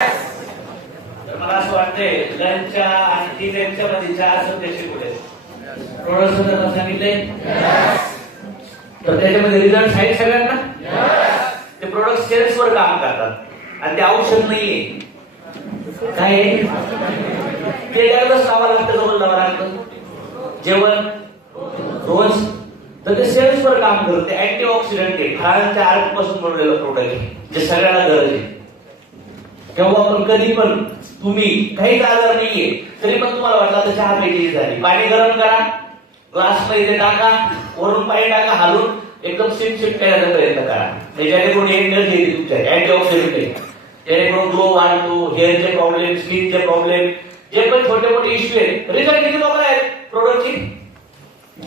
तर मला असं वाटतंय लंचच्या आणि डिनरच्या मध्ये 4 सब्जेक्ट शिकवले. प्रोडक्ट संदर्भात सांगितले तर त्याच्यामध्ये रिझल्ट आहेत सगळ्यांना. ते प्रोडक्ट सेल्स वर काम करतात आणि ते औषध नाहीये. काय आहे ते दररोज खावं लागतं, जवळ लावावं लागतं जेवण रोज. तर ते सेल्स वर काम करते. अँटीऑक्सिडंट आहे, फळांच्या आर्टपासून बनवलेलं प्रोडक्ट आहे जे सगळ्यांना गरज आहे. तेव्हा पण कधी पण तुम्ही काहीच आजार नाहीये तरी पण तुम्हाला वाटलं तर चहा प्यायची झाली, पाणी गरम करा, ग्लास मध्ये टाका, वरून पाणी टाका, हलवून एकदम शिप करायचा प्रयत्न करा. जेणेकरून एनर्जी येते तुमच्या, अँटीऑक्सिडंट आहे, जेणेकरून ग्लो वाढतो. हेअरचे प्रॉब्लेम, स्किनचे प्रॉब्लेम, जे पण छोटे मोठे इश्यू आहेत. रिझल्ट किती लोक आहेत प्रोडक्टची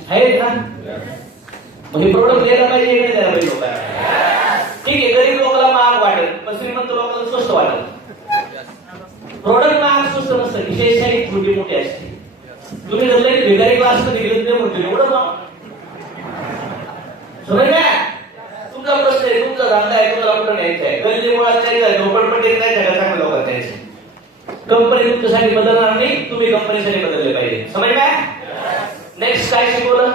आहेत ना. मग हे प्रोडक्ट द्यायला पाहिजे की द्यायला पाहिजे लोकांना. ठीक आहे, गरीब लोकांना महाग वाटेल पण श्रीमंत लोकांना स्वस्त वाटेल. प्रोडक्ट महाग स्वस्त नसतं, विशेषतः छोटी मोठी असते. तुम्ही जर भिकारी क्लास मध्ये गेले ते म्हणतो एवढं मग समजल्या. तुमचा प्रश्न आहे, तुमचा धंदा आहे, तुम्हाला कुठं न्यायचं आहे. गल्ली मुळात न्यायचं, झोपडपट्टीत नाही चांगल्या लोकांना न्यायचं. कंपनी तुमच्यासाठी बदलणार नाही, तुम्ही कंपनीसाठी बदलले पाहिजे. समजल्या. नेक्स्ट काय शिकवलं?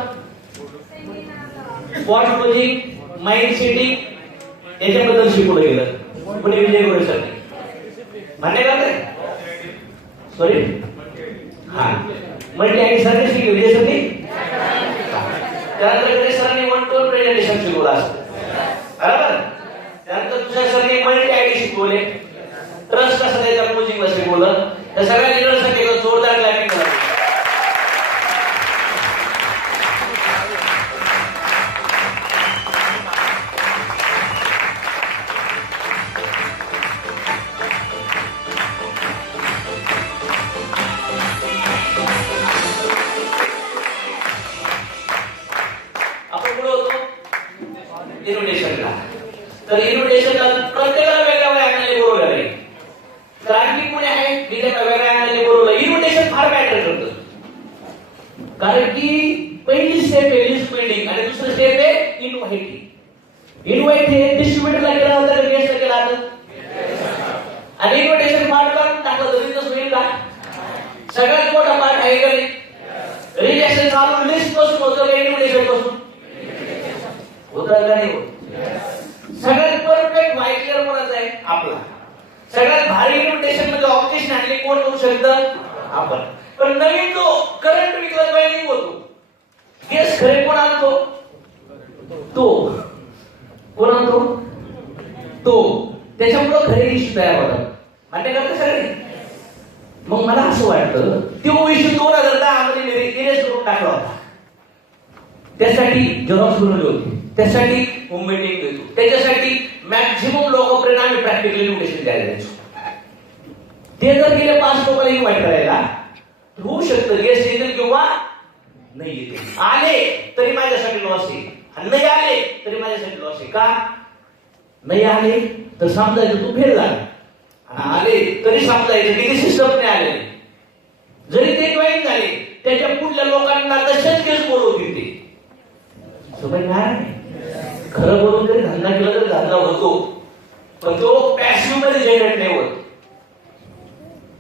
स्पॉट लॉजिक, माइंड सेटिंग याच्याबद्दल शिकवलं गेलं. पुणे विजय गोरेसाठी मान्य करताय? सॉरी हा मल्टी आणि सर्व्हिस शिकली विजयसाठी. त्यानंतर गणेश सरांनी 1 to 1 प्रेझेंटेशन शिकवलं असतं बरोबर. त्यानंतर तुझ्या सरांनी मल्टी आयडी शिकवले, ट्रस्ट कसं द्यायचा कोचिंगला शिकवलं. त्या सगळ्या लिडरसाठी जोरदार क्लॅपिंग करा. इन्व्हिटेशनला तर इन्व्हिटेशनला प्रत्येकाला वेगळ्या अँगलने बोलवलं आहे. क्रांती पुणे आहे, मी त्याला वेगळ्या अँगलने बोलवलं. इन्व्हिटेशन फार मॅटर करतं, कारण की पहिली स्टेप आहे लिस्ट बिल्डिंग आणि दुसरी स्टेप आहे इन्व्हाइटिंग. इन्व्हाइट हे डिस्ट्रीब्युटरला केला होता का गेस्टला केला होता? आणि इन्व्हिटेशन पार्ट करून टाकलं तर बिझनेस होईल का? सगळ्यात मोठा पार्ट आहे का नाही? रिजेक्शन चालू लिस्ट पासून होतं का इन्व्हिटेशन पासून होतं का नाही होत? सगळ्यात परफेक्ट व्हाईट क्लिअर कोणाचा आहे? आपला. सगळ्यात भारी इन्व्हिटेशन मध्ये ऑब्जेक्शन आणले कोण करू शकतं? आपण. पण नवीन जो करंट विकत बायलिंग होतो, गेस खरे कोण आणतो? तो कोण आणतो? तो. त्याच्यामुळे खरे इश्यू तयार होतात. मान्य करते सगळे. मग मला असं वाटतं तो इश्यू 2010 मध्ये इरेज करून टाकला होता. त्यासाठी झेरॉक्स बनवली होती, त्यासाठी होम मीटिंग घेतो, त्याच्यासाठी मॅक्झिमम लोकांपर्यंत आम्ही प्रॅक्टिकल इन्व्हिटेशन द्यायला द्यायचो. ते जर गेले 5 लोकांना इन्व्हाइट करायला होऊ शकतं गेस्ट येतील किंवा नाही येतील. आले तरी माझ्यासाठी लॉस आहे आणि नाही आले तरी माझ्यासाठी लॉस आहे. का नाही आले तर समजायचं तू फेल झाला, आणि आले तरी समजायचं किती सिस्टमने आले. जरी ते जॉईन झाले त्याच्या पुढल्या लोकांना तसेच केस बोलवतील ते. खरं बोलून जरी धंदा केला तरी धंदा होतो, पण तो पॅसिव्ह मध्ये जनरेट नाही होत,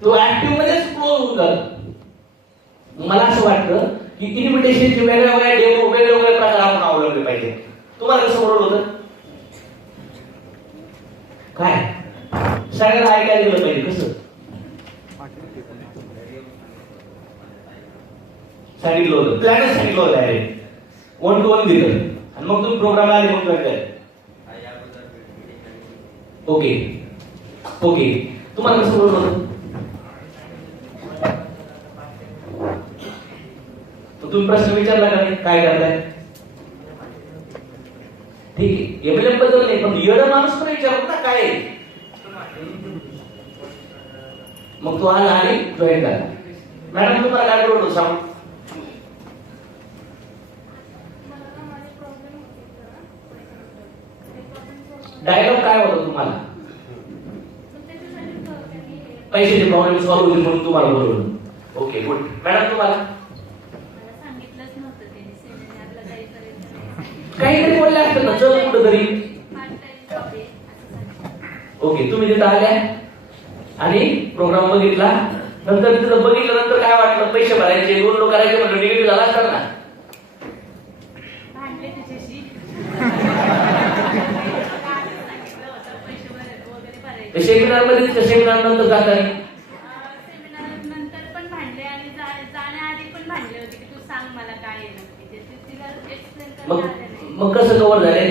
तो ऍक्टिव्ह मध्येच क्लोज होऊन जातो. मला असं वाटतं की इन्व्हिटेशनचे वेगळ्या वेगळ्या डेमो वेगवेगळे प्रकार आपण अवलंबले पाहिजे. तुम्हाला कसं बरोबर होतं? काय सगळ्यांना ऐकायला गेलं पाहिजे. कसं सांगितलं होतं, प्लॅनच सांगितलं होतं डायरेक्ट 1 to 1 दिलं आणि मग तुम्ही प्रोग्राम आले मग काय. ओके ओके तुम्हाला कसं बरोबर होतं? तुम्ही प्रश्न विचारला का नाही काय करताय? ठीक आहे, एमएलएम बद्दल नाही पण येडा माणूस पण विचारत ना काय. मग तो आला आणि जॉईन करा. मॅडम तुम्हाला काय बरोबर सांग. डायलॉग काय होतं तुम्हाला? पैशाचे प्रॉब्लेम सॉल्व्ह होतील म्हणून तुम्हाला बोलवलं. Okay good. मॅडम तुम्हाला काहीतरी बोलले असतं ना, चल कुठं तरी. ओके तुम्ही तिथं आल्या आणि प्रोग्राम बघितला, नंतर तिथं बघितल्यानंतर काय वाटलं, पैसे भरायचे, लोन करायचे, म्हटलं निगेटिव्ह झाला असता ना. सेमिनार मध्ये सेमिनार नंतर जाताना सेमिनार नंतर पण भांडले आणि जाण्याआधी पण भांडले होते की तू सांग मला काय आहे नक्की ते तिला एक्सप्लेन करता आलं नाही. मग कसं कव्हर झाले,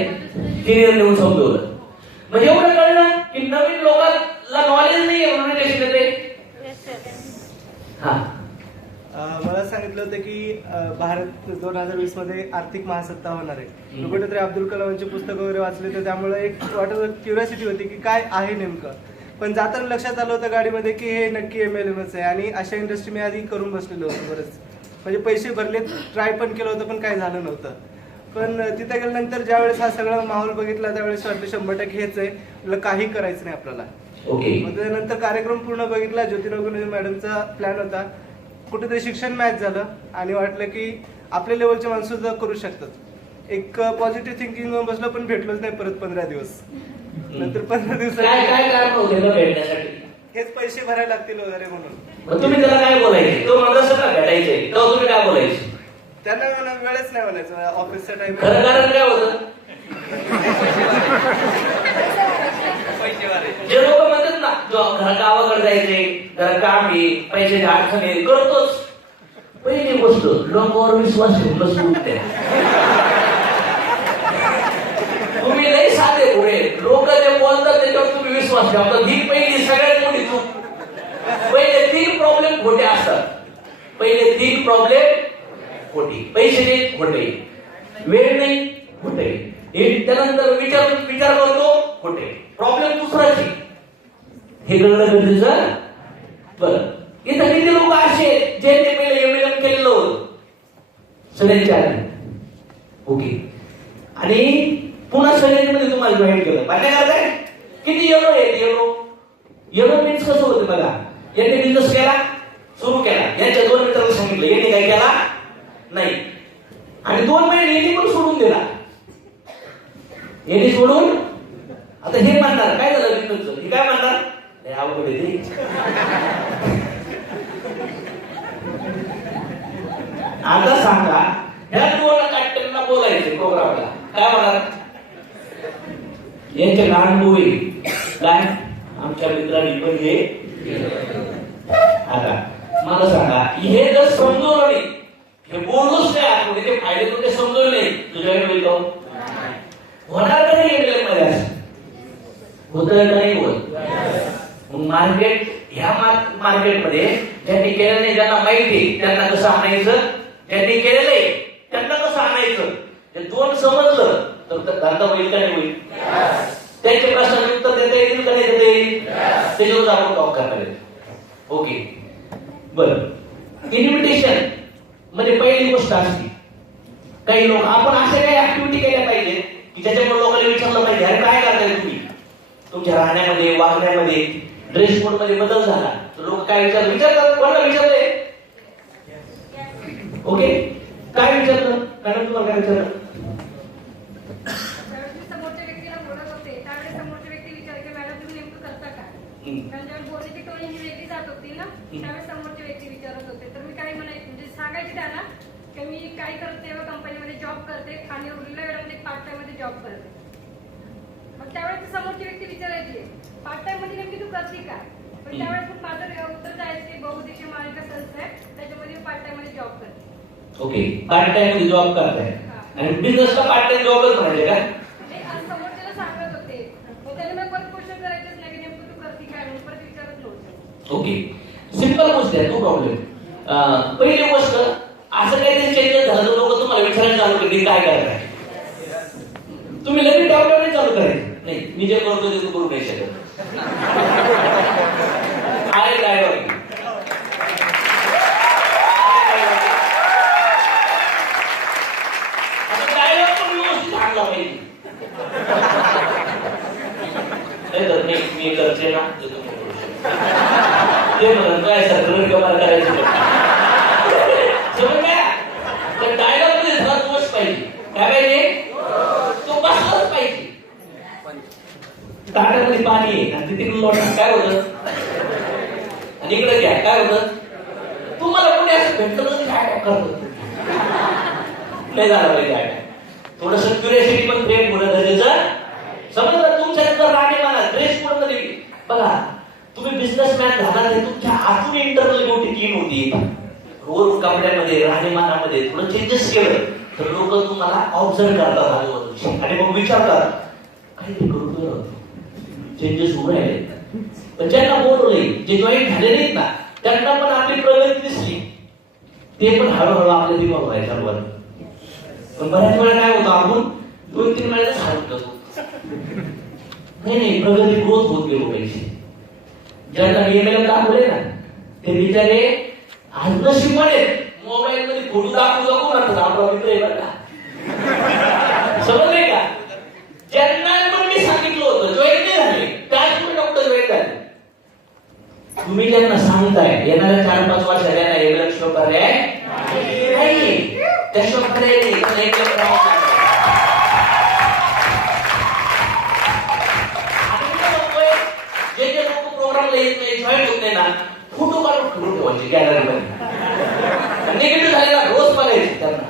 क्लिअर नेऊन समजवलं. म्हणजे एवढं कळलं की नवीन लोकांना नॉलेज नाही ओरिएंटेशन येते. हा मला सांगितलं होतं की भारत 2020 मध्ये आर्थिक महासत्ता होणार आहे. मी कुठेतरी अब्दुल कलामांची पुस्तकं वगैरे वाचले तर त्यामुळे एक वाटत क्युरियोसिटी होती की काय आहे नेमकं. पण जाताना लक्षात आलं होतं गाडीमध्ये की हे नक्की MLMच आहे आणि अशा इंडस्ट्री मी आधी करून बसलेलो होतो बरंच. म्हणजे पैसे भरले, ट्राय पण केलं होतं पण काय झालं नव्हतं. पण तिथे गेल्यानंतर ज्यावेळेस हा सगळा माहोल बघितला त्यावेळेस वाटलं 100% हेच आहे, आपलं काही करायचं नाही आपल्याला. मग त्यानंतर कार्यक्रम पूर्ण बघितला. ज्योतिराव मॅडमचा प्लॅन होता. कुठेतरी शिक्षण मॅच झालं आणि वाटलं की आपल्या लेवलचे माणसं सुद्धा करू शकतात. एक पॉझिटिव्ह थिंकिंग बसलं पण भेटलोच नाही परत 15 दिवस. नंतर 15 दिवस काय कारण होते ना भेटण्यासाठी, हेच पैसे भरायला लागतील वगैरे म्हणून. मग तुम्ही त्याला काय बोलायचे, तो म्हणत का भेटायचे, तेव्हा तुम्ही काय बोलायचे? त्यांना वेळच नाही म्हणायचं, ऑफिसचा टाइम. खरं कारण काय होतं, जे लोक म्हणतात ना गावाकडे जायचे, जरा काम आहे, पैशाची अडचण आहे, करतोच. पहिली गोष्ट लोकांवर विश्वास ठेवणं सुरू द्या. तुम्ही लई साधे पुढे लोक जे बोलतात त्याच्यावर तुम्ही विश्वास ठेवता. ही पहिली सगळ्यात मोठी चूक. पहिले 3 प्रॉब्लेम खोटे असतात. पहिले 3 प्रॉब्लेम खोटे. पैसे नाही खोटे, वेळ नाही खोटे, त्यानंतर विचार करतो खोटे, प्रॉब्लेम दुसराची. हे कळलं गरजेचं. बरं, इथं किती लोक असे ज्यांनी पहिले MLM केलेलं होतं सगळ्यांच्या आधी. ओके, आणि पुन्हा सगळ्यांमध्ये तुम्हाला जॉईन केलं. मान्य करताय? किती येलो आहेत? येलो मीन्स कसं होतं बघा. यांनी बिझनेस केला, सुरू केला, यांच्या 2 मित्रांना सांगितलं, यांनी काय केला नाही, आणि 2 महिने यांनी पण सोडून दिला. यांनी सोडून आता हे म्हणणार काय झालं बिझनेसचं, हे काय म्हणणार, अवघड आहे ते. आता सांगा, ह्या 2 कॅप्टनला बोलायचे प्रोग्रामला, काय म्हणणार, यांचे लहान भाऊ काय आमच्या मित्रांनी पण हे. आता मला सांगा, हे जर समजवलं नाही, हे बोलूच नाही आतमध्ये, ते फायदे तुझे समजवले नाही, तुझ्याकडे होईल होणार का नाही? MLM मध्ये असं होतं का नाही होत? मार्केट, ह्या मार्केटमध्ये ज्यांनी केलं नाही, ज्यांना माहिती त्यांना कसं आणायचं, ज्यांनी केलेलं आहे त्यांना कसं आणायचं, हे 2 समजलं तर धंदा होईल का नाही होईल? त्यांचे प्रश्नाचे उत्तर देता येईल का नाही देता येईल? त्याच्यावर आपण टॉक करणार आहे. ओके, बरं. इन्व्हिटेशन म्हणजे पहिली गोष्ट असते, काही लोक आपण अशा काही ऍक्टिव्हिटी केल्या पाहिजे की ज्याच्यामुळे लोकांना विचारलं पाहिजे, अरे काय करताय तुम्ही, तुमच्या राहण्यामध्ये, वागण्यामध्ये, ड्रेस कोड मध्ये बदल झाला तर लोक काय विचारतात, कोणाला विचारलंय? ओके, काय विचारलं मॅडम, तुम्हाला काय विचारलं? समोरच्या व्यक्तीला बोलत होते त्यावेळेस समोरच्या व्यक्ती विचारते मॅडम तुम्ही नेमकं करता काय, कारण ज्यावेळेस बोलण्याची टोन ही वेगळी जात होती ना, त्यावेळेस समोरचे व्यक्ती विचारत होते. तर मी काय म्हणायचे, म्हणजे सांगायचे त्यांना की मी काय करते व कंपनीमध्ये जॉब करते आणि उरलेल्या वेळामध्ये पार्ट टाइम मध्ये जॉब करते. मग त्यावेळेस समोरची व्यक्ती विचारायची पार्ट टाइम मध्ये नेमकी तू करते काय, पण त्यावेळेस माझं उत्तर जायचे बहुउद्देशीय मालिका संस्था आहे त्याच्यामध्ये पार्ट टाइम मध्ये जॉब करते. ओके, पार्ट टाइम मध्ये जॉब करताय आणि बिझनेसला पार्ट टाइम जॉबच म्हणायचे का? आज समोरच्याला सांगत होते, मग त्याने मला परत क्वेश्चन करायचेच नाही की नेमकं तू करते काय, म्हणून परत विचारत नव्हतं. ओके, सिंपल गोष्ट आहे, नो प्रॉब्लेम. पहिली गोष्ट, असं काहीतरी चेंजेस झालं तर लोक तुम्हाला विचारायला चालू करतील काय करताय. तुम्ही लगेच डॉक्टर नाही चालू करायचं, नाही मी जे करतो ते तू करू नाही शकत. आहे काय बघ, मी करते ना ते म्हणून काय सगळं कमाल करायचं तर डायलॉग मध्ये जरा दोष पाहिजे. काय पाहिजे? तो बसलाच पाहिजे. ताटामध्ये पाणी आहे आणि तिथे लोटात काय होतं, आणि इकडे घ्या काय होतं, तुम्हाला कोणी असं भेटलं तर काय करतो नाही झालं पाहिजे अटॅक. थोडस क्युरियोसिटी पण क्रिएट होणं गरजेचं. समजलं तुमच्या जर राणे मला ड्रेस कोड मध्ये बघा, तुम्ही बिझनेसमॅन झाला तर तुमच्या आतून इंटरनल मोठी टीम होती. रोज कपड्यामध्ये राहणीमानामध्ये थोडं चेंजेस केलं तर लोक तुम्हाला ऑब्झर्व करतात आजूबाजूची आणि मग विचारतात काहीतरी करू तुला चेंजेस होऊ राहिले. पण ज्यांना बोलवले जे जॉईन झाले नाहीत ना त्यांना पण आपली प्रगती दिसली, ते पण हळूहळू आपल्या दिमाग व्हायला चालू झालं. पण बऱ्याच वेळा काय होतं, आपण 2-3 वेळेला सांगत होतो नाही प्रगती ग्रोथ होत गेलो पाहिजे. ज्यांना MLM दाखवले ना ते बिचारे आज नशिबाने मोबाईल मध्ये फोटो दाखवू म्हणतात आपला मित्र आहे बरं का. समजले का? ज्यांना पण मी सांगितलं होतं जॉईन नाही झाले त्याच पण डॉक्टर जॉईन झाले. तुम्ही ज्यांना सांगताय येणाऱ्या 4-5 वर्षात यांना MLM शिवाय पर्याय नाही, त्याशिवाय पर्याय नाही. जे जे लोक प्रोग्रामला येत नाही जॉईन होत नाही ना फोटो काढून ठेवून ठेवायचे गॅलरीमध्ये. निगेटिव्ह झालेला रोज बघायचे त्यांना,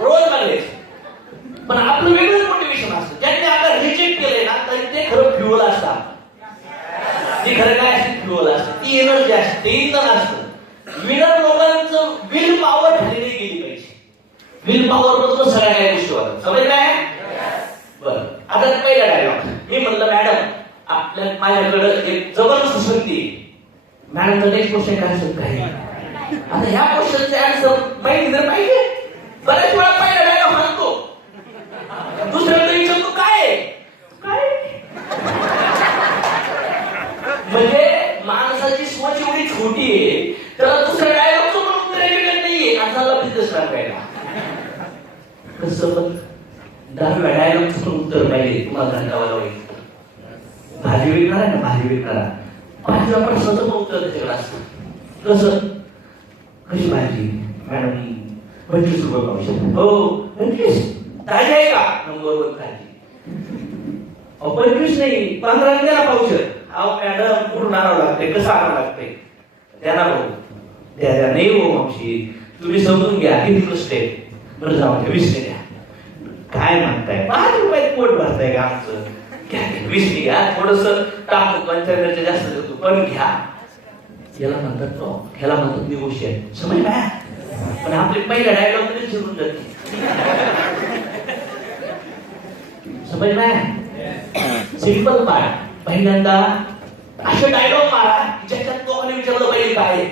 रोज बघायचे. पण आपलं वेगळंच मोटिवेशन असतं. ज्यांनी आता रिजेक्ट केले ना तरी ते खरं फ्युअल असतात. ती खरं काय असते फ्युअल असते, ती एनर्जी असते, ते इंधन असतं. विनर लोकांचं विल पॉवर खाली नाही गेली पाहिजे. विल पॉवर बद्दल सगळ्या काही गोष्टी होतात. समज काय बरं. आता पहिला डायलॉग मी म्हणलं मॅडम आपल्या माझ्याकडे एक जबरदस्त संधी. मॅडम तर नेक्स्ट क्वेश्चन काय असत काही आता ह्या क्वेश्चनचे आन्सर माहिती जर पाहिजे. बऱ्याच वेळा पहिला डायलॉग म्हणतो, दुसऱ्याला विचारतो काय काय म्हणजे माणसाची सोच एवढी छोटी आहे तर दुसऱ्या डायलॉगचं पण उत्तर एवढं नाहीये. माणसाला बिझनेस करायला कसं पण 10व्या डायलॉगचं पण उत्तर पाहिजे. तुम्हाला धंदावाला होईल भाजी विकणार आहे ना, भाजी विकणारा 5व्या प्रश्नाचं पण उत्तर त्याच्याकडे असतं. कसं कशी भाजी मॅडम 25 रुपये पावशेर. हो 25 ताजी आहे का? नंबर 1 ताजी. 25 नाही 15 द्या पावशेर. अहो मॅडम कुठून आणावं लागते, कसं आणावं लागते त्यांना भाऊ द्या नाही हो मावशी तुम्ही समजून घ्या किती कष्ट आहे. बरं जाऊ द्या 20 द्या. काय म्हणताय 5 रुपयात पोट भरताय का आमचं? घ्या 20 घ्या. थोडस टाकू 95 जास्त देतो पण घ्या. याला म्हणतात ह्याला म्हणतात निगोशिएट. समज काय? पण आपले पहिल्या डायलॉग मध्ये जिरून जाते. समज काय? Simple part. पहिल्यांदा असे डायलॉग मारा ज्याच्यात लोकांनी विचारलं पाहिजे काय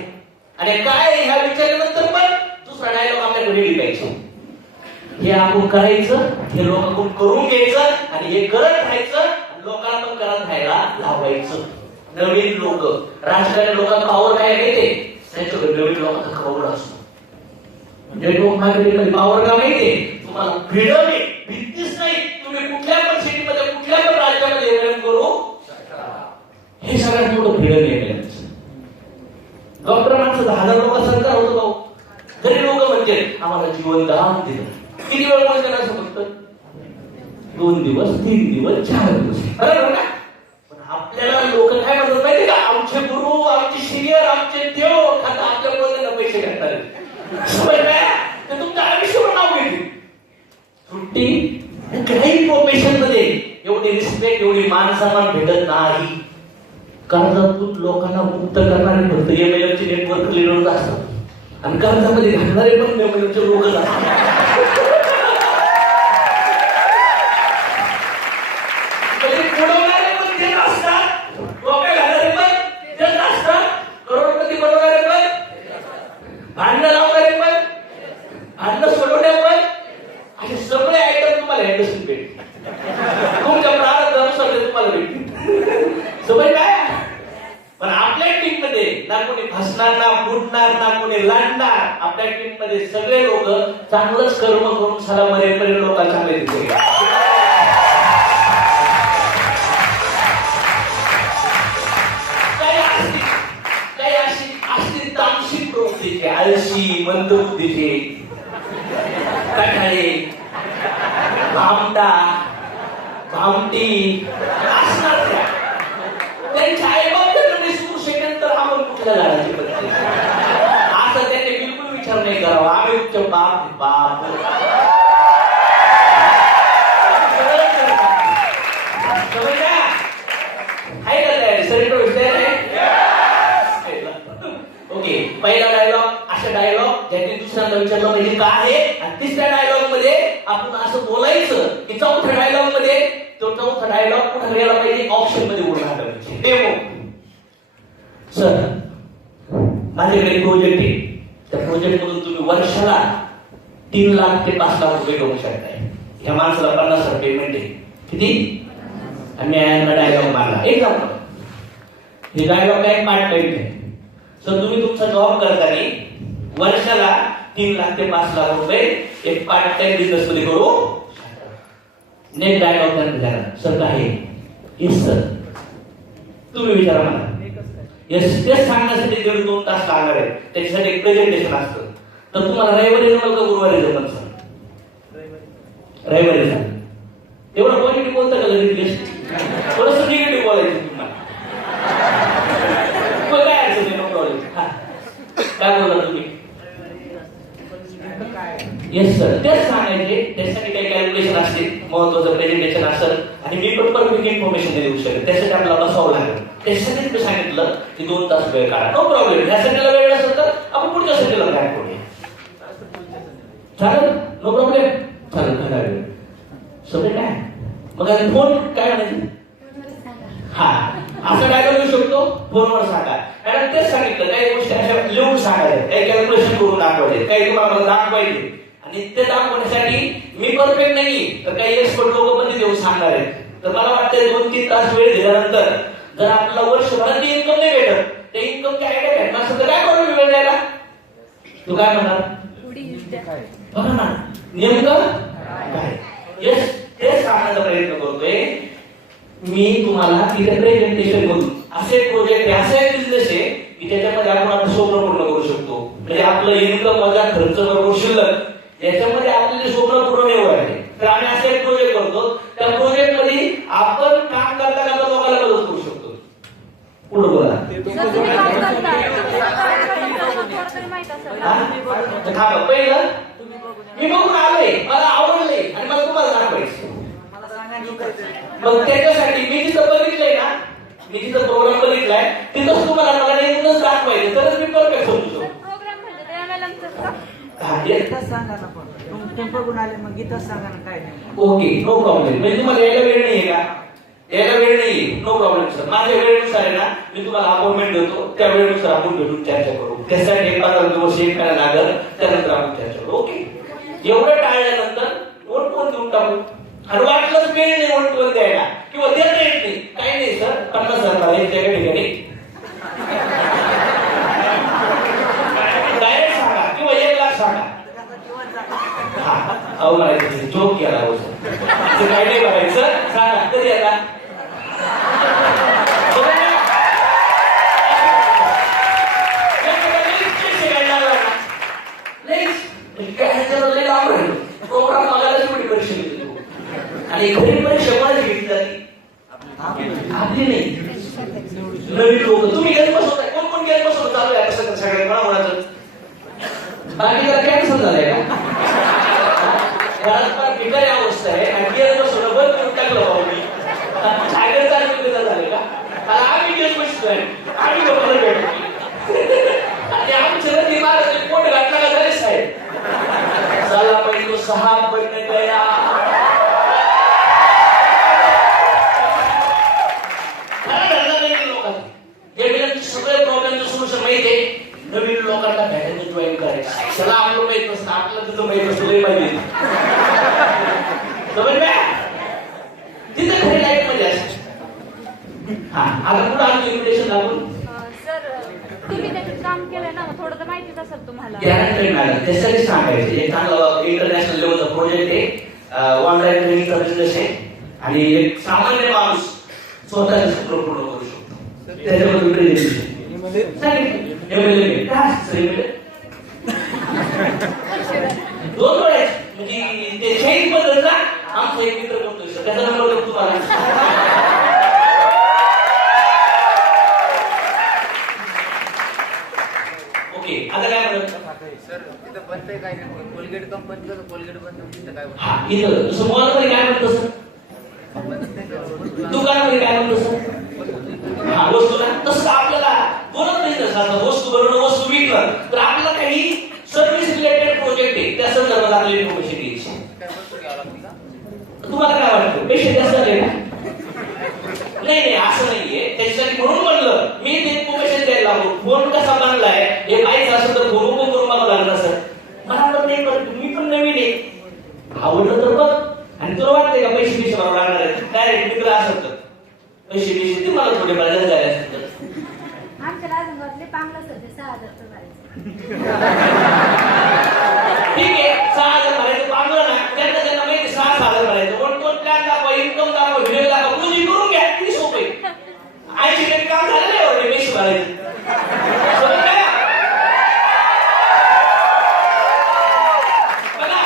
आणि काय ह्या विचारल्यानंतर पण दुसरा डायलॉग आपल्याकडे रेडी पाहिजे. हे आपण करायचं, हे लोकांकडून करून घ्यायचं आणि हे करत राहायचं. लोकांना पण करत राहायला लावायचं. नवीन लोक राजकारणी लोकांना पावर काय माहितीये, त्यांच्याकडे नवीन लोकांचा खबर असतो. नेटवर्क मार्केटिंग पावर का माहितीये तुम्हाला? फ्रीडम आहे, भीतीच नाही. तुम्ही कुठल्या पण सिटीमध्ये कुठल्या पण राज्यामध्ये एमएलएम करू हे सगळ्यात मोठं फ्रीडम आहे. डॉक्टर माणसं 10,000 लोक सरकार होतं भाऊ. तरी लोक म्हणजे आम्हाला जीवनदान दिलं. किती वेळ बोलते ना असं फक्त 2 दिवस 3 दिवस 4 दिवस बरोबर ना. पण आपल्याला लोक काय म्हणतात माहिती का? आमचे गुरु आमचे सिनियर आमचे देव आता आपल्या बोलताना पैसे घालतात. ते तुमचं आयुष्यभर नाव घेतील. सुट्टी काही प्रोफेशन मध्ये एवढी रिस्पेक्ट एवढी मान सन्मान भेटत नाही. कर्जातून लोकांना मुक्त करणारे फक्त एमएलएमचे नेटवर्क लिडर्स असतात आणि कर्जामध्ये घालणारे पण एमएलएमचे लोकच असतात. बुडवणारे पण तेच असतात, डोक्या घालणारे पण तेच असतात, करोडपती बनवणारे पण, भांडणं लावणारे पण, भांडणं सोडवणे पण, असे सगळे आयटम तुम्हाला इंडस्ट्री भेटतील. तुमच्या प्रारब्धानुसार ते तुम्हाला भेटतील. समज काय? पण आपल्या टीम मध्ये ना कोणी फसणार ना फुटणार ना कोणी लांडणार. आपल्या टीम मध्ये सगळे लोक चांगलंच कर्म करून साला मरेपर्यंत लोकांना चांगले दिसले. काही अशी तामसिक प्रवृत्तीचे आळशी मंदबुद्धीचे कठाळे भामटा भामटी असणार. त्यांच्या आईबाप वरच्या झाडाची पत्ती असं त्यांनी बिलकुल विचार नाही करावा. आम्ही उच्च बाप बाप आहे का तयारी सर ओके. पहिला डायलॉग अशा डायलॉग ज्यांनी दुसऱ्यांदा विचारलं म्हणजे काय आहे, आणि तिसऱ्या डायलॉग मध्ये आपण असं बोलायचं की चौथ्या डायलॉग मध्ये तो चौथा डायलॉग कुठे गेला पाहिजे, ऑप्शन मध्ये बोलणार पाहिजे. डेमो सर माझ्याकडे प्रोजेक्ट आहे, त्या प्रोजेक्ट मधून तुम्ही वर्षाला 3 लाख ते 5 लाख रुपये कमवू शकताय. ह्या माणसाला 50,000 पेमेंट आहे. किती? आणि मी डायलॉग मारला एक्झाम्पल. हे डायलॉग काय पार्ट टाइम आहे. सर तुम्ही तुमचा जॉब करताना वर्षाला 3 लाख ते 5 लाख रुपये एक पार्ट टाइम बिझनेस मध्ये करू. नेक्स्ट डायलॉग त्यांनी विचारा सर काय येस सर तुम्ही विचारा मला. येस तेच सांगण्यासाठी 1.5-2 तास लागणार आहे. त्याच्यासाठी एक प्रेझेंटेशन असतं. तर तुम्हाला रविवारी जमल का गुरुवारी जमल सर? रविवारी झालं तेवढं पॉझिटिव्ह बोलतं का लगेच? थोडंसं निगेटिव्ह बोलायचं तुम्हाला. काय अडचण नाही, नो प्रॉब्लेम. काय बोलला तुम्ही? येस सर तेच सांगायचे. त्यासाठी काही कॅल्क्युलेशन असते, महत्वाचं प्रेझेंटेशन असेल आणि मी पण परफेक्ट इन्फॉर्मेशन देऊ शकतो. त्यासाठी आपल्याला बसावं लागेल. त्याच्यासाठी मी सांगितलं की 2 तास वेळ काढा. No problem. ह्यासाठीला वेळ असेल तर आपण पुढच्या साठीला प्लॅन करूया. चालेल नो प्रॉब्लेम. चालेल काय वेळ सगळे काय मग फोन काय म्हणायचं हा असा डायलॉग येऊ शकतो फोनवर सांगा. कारण तेच सांगितलं काही गोष्टी अशा लिहून सांगायच्या, काही कॅल्क्युलेशन करून दाखवायचे, काही तुम्हाला दाखवायचे. आणि ते दाखवण्यासाठी मी परफेक्ट नाही तर काही एक्सपर्ट लोक पण देऊ सांगणार आहेत. तर मला वाटतं 2-3 तास वेळ दिल्यानंतर जर आपल्याला वर्षभरात इन्कम नाही भेटत, ते इन्कमची आयडिया भेटणार असेल तर काय करू वेळ द्यायला? तू काय म्हणणार बघा ना नेमकं काय. येस तेच सांगण्याचा प्रयत्न करतोय मी तुम्हाला. तिथे प्रेझेंटेशन करून असे प्रोजेक्ट आहे, असा एक बिझनेस आहे की त्याच्यामध्ये आपण आपलं स्वप्न पूर्ण करू शकतो. म्हणजे आपलं इन्कम वजा खर्च बरोबर शिल्लक याच्यामध्ये आपले स्वप्न पूर्ण नाही व्हायचे. तर आम्ही असे एक प्रोजेक्ट करतो. त्या प्रोजेक्ट मध्ये आपण काम करता करता लोकांना मदत करू शकतो. पुढे बोला. थांबा पहिलं मी बघून आलोय, मला आवडलंय आणि मला तुम्हाला दाखवायचं. मग त्याच्यासाठी मी जिथं बघितलंय ना, मी जिथं प्रोग्राम बघितलाय तिथंच तुम्हाला मला नेमूनच दाखवायचं तरच मी परफेक्ट समजू शकतो. Okay no problem. म्हणजे तुम्हाला यायला वेळ नाहीये का? यायला वेळ नाहीये नो प्रॉब्लेम सर. माझ्या वेळेनुसार आहे ना मी तुम्हाला अपॉइंटमेंट देतो. त्या वेळेनुसार आपण भेटून चर्चा करू. त्यासाठी 15 दिवस एक महिना लागेल, त्यानंतर आपण चर्चा करू. ओके एवढं टाळल्यानंतर 1-1 देऊन टाकू. आणि वाटलंच वेळ नाही 1-1 द्यायला किंवा देता येत नाही काही नाही सर. 50,000 एका ठिकाणी डायरेक्ट सांगा किंवा 1 लाख सांगा. हा अहो मला जोक केला हो सर. काय नाही करायचं सांगा कधी आता प्रोग्राम बघायला शेवटी परीक्षा घेतली आणि घरी परीक्षा कोणाची घेतली जाते आपली नाही. नवीन लोक तुम्ही गेले बसवताय. कोण कोण गेले बसवत चालू आहे कसं सगळ्या कोणाचं बाकी जरा कॅन्सल झालंय का? घरात फार बिकारी अवस्था आहे आणि गेले बसवणं बंद करून टाकलं भाऊ मी. सायकल चालू झाले का आम्ही गेले बसतोय आम्ही लोकांना भेटतो आणि आमच्या नदी मारायचे पोट घातला का झाले साहेब झाला पाहिजे 6 बनणे गया. सगळे प्रॉब्लेमचं सोल्युशन माहितीये. नवीन लोकांना भेटायचं जॉईन करायचं. चला आपलं माहित नसतं आपलं तिथं माहित नसतं लय माहिती समजलं तिथं खरी लाईफ मध्ये असते. हा आता पुढे आमचं इन्व्हिटेशन लागून तुम्ही त्याच्यात काम केलंय ना थोडं तर माहितीच असेल तुम्हाला. गॅरंटेड मॅडम त्यासाठी सांगायचं एक चांगलं इंटरनॅशनल लेवलचा प्रोजेक्ट आहे. ऑनलाईन ट्रेनिंगचा बिझनेस आहे आणि एक सामान्य माणूस स्वतःचे स्वप्न पूर्ण करू शकतो. त्याच्यामध्ये प्रेझेंटेशन दोन वेळेस म्हणजे ते शहीद बद्दलचा आमचा एक मित्र बोलतोय त्याचा नंबर देतो तुम्हाला. बनतंय काय नाही कोलगेट कंपनीचं कोलगेट बनतं तिथं काय हा इथं जसं मॉलमध्ये काय म्हणतो सर, दुकानामध्ये काय म्हणतो सर, हा वस्तू ना तसं आपल्याला बोलत नाही तसं वस्तू बनवणं वस्तू विकणं, तर आपल्याला काही सर्व्हिस रिलेटेड प्रोजेक्ट आहे त्या संदर्भात आपली इन्फॉर्मेशन घ्यायची. काय वस्तू घ्यावं लागते का? तुम्हाला काय वाटतं पैसे जास्त आहे ना? नाही नाही असं नाहीये, त्याच्यासाठी म्हणून म्हणलं मी ते इन्फॉर्मेशन द्यायला लागलो. फोन कसा बनलाय हे माहिती असेल तर फोन ओपन करून मला लागला सर, मला पण नाही पण मी पण नवीन आहे, आवडलं तर बघ. आणि तुला वाटतंय का पैसे पैसे मला लागणार आहेत, डायरेक्ट मित्र असेल तर पैसे पैसे ते मला थोडे बऱ्याच झाले असेल तर आमच्या राजंगातले पांगला सध्या 6,000 भरायचं. ठीक आहे. 6,000 भरायचं पांगलं ना, त्यांना त्यांना माहिती 6,000 भरायचं. पण तो प्लॅन दाखवा, इन्कम दाखवा, व्हिडिओ दाखवा, पूजी करून घ्या, किती सोपे. 80% काम झालेलं आहे एवढे पैसे भरायचे. समजलं का? बघा,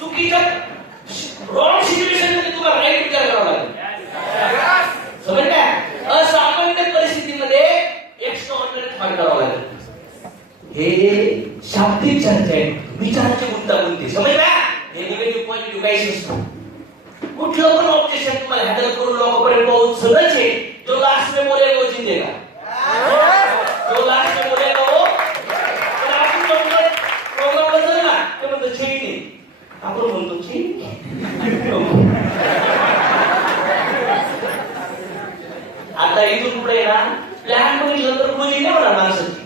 चुकीच्या रॉंग सिच्युएशन मध्ये तुम्हाला राईट विचार करावा लागेल. समजलं का? असामान्य परिस्थितीमध्ये एक्स्ट्राऑर्डिनरी थॉट करावा लागेल. हे शाब्दिक चर्चा आहे, विचाराची गुंतागुंती. समजला? हे निगेटिव्ह पॉझिटिव्ह काहीच नसतं. कुठलं पण ऑब्जेक्शन तुम्हाला हँडल करून लोकांपर्यंत पोहोचलंच आहे. जो लास्ट में बोलेगा वो जिंदेगा. जो लास्ट में बोलेगा वो. पण आपण म्हणतो प्रोग्राम बदल ना, ते म्हणतो चैनी. आपण म्हणतो चैनी. आता इथून पुढे ना प्लॅन बघितलं तर पूजी नाही होणार माणसाची.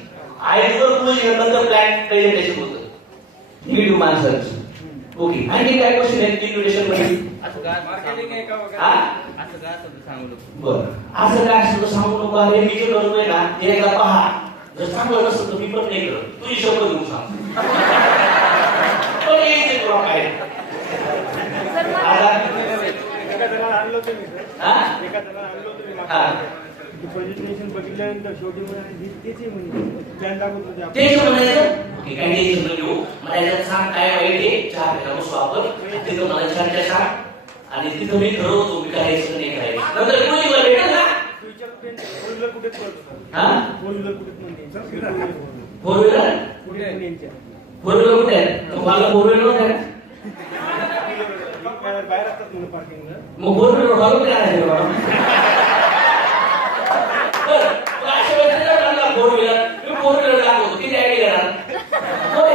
आयडीवर पूजी नंतर प्लॅन प्रेझेंटेशन होतं निगेटिव्ह माणसाचं. ओके, आणखी काय क्वेश्चन आहे इन्व्हिटेशन मध्ये? मार्केटिंग आहे का वगैरे? हा असं का असं सांगू नको. बरं, असं काय असं तर सांगू नको. अरे मी जे करतोय ना ते एकदा पहा, जर चांगलं नसतं तर मी पण नाही करत. तुझी शब्द घेऊन सांग. पण यायचे तुला काय सर मला आता एका जणाला आणलं होतं मी सर, हा एका जणाला आणलं होतं मी हा प्रेझेंटेशन बघितल्यानंतर शेवटी म्हणे तेच आहे म्हणे प्लॅन दाखवत होते आपण. तेच म्हणायचं की काय टेन्शन नको घेऊ, मला याच्यात सांग काय वाईट आहे, चहा प्यायला बसू आपण, तिथं मला चर्चा सांग आणि तिथं मी ठरवतो मी करायचं नाही करायचं. नंतर कोणी मला भेटेल ना. फ्युचर कुठे फोर व्हीलर कुठेच पडतो सर, हा फोर व्हीलर कुठेच नाही फोर व्हीलर कुठे पण यांच्या फोर व्हीलर कुठे आहे? तुम्हाला फोर व्हीलर नव्हतं का? बाहेर असतात म्हणून पार्किंगला. मग फोर व्हीलर घालून काय आहे बाबा? बरं, तुला अशा वेळेस नाही का फोर व्हीलर, मी फोर व्हीलर दाखवतो, किती आयडिया देणार? होय,